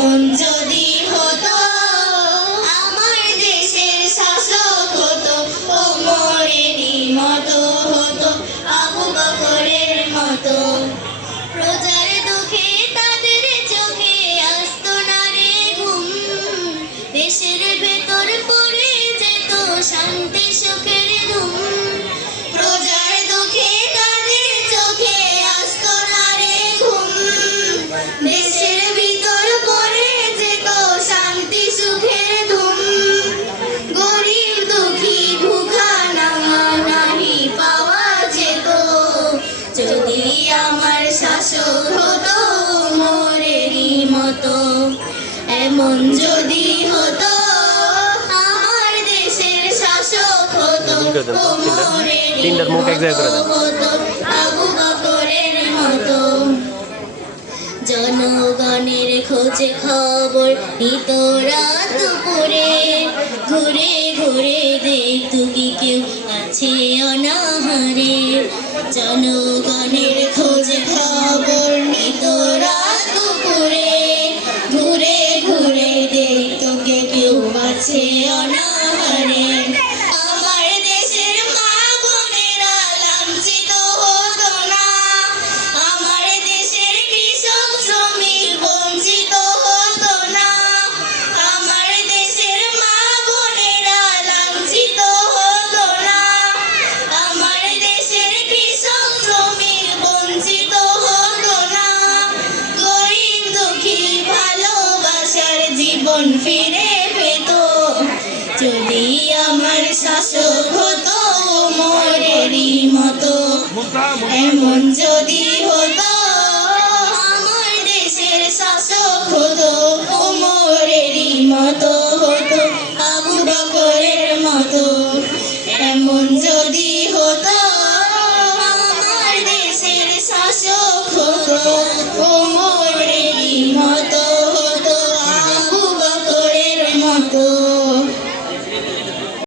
এমন যদি হতো, আমার দেশের শাসক হতো ওমরেরই মতো হতো, আবু বকরের মতো। প্রজার দুঃখে তাদের চোখে আসতো না রে ঘুম। দেশের ভেতর পড়ে যেত শান্তি সুখের এমন যদি হতো আমার দেশের শাসক হতো তিনটার মুখ এক জায়গায় করে দেন। হতো আবু বকরের মতো। জনগণের খোঁজে খবর নিত রাত দুপুরে। ঘুরে ঘুরে দেখতু কি কেউ আছে অনাহারে। জনগণের জীবন ফিরে পেত। যদি আমার শাসক হতো, মোরেরই মতো। এমন যদি হতো, আমার দেশের শাসক হতো ওমরেরই মতো হতো। আবু বকরের মতো। এমন যদি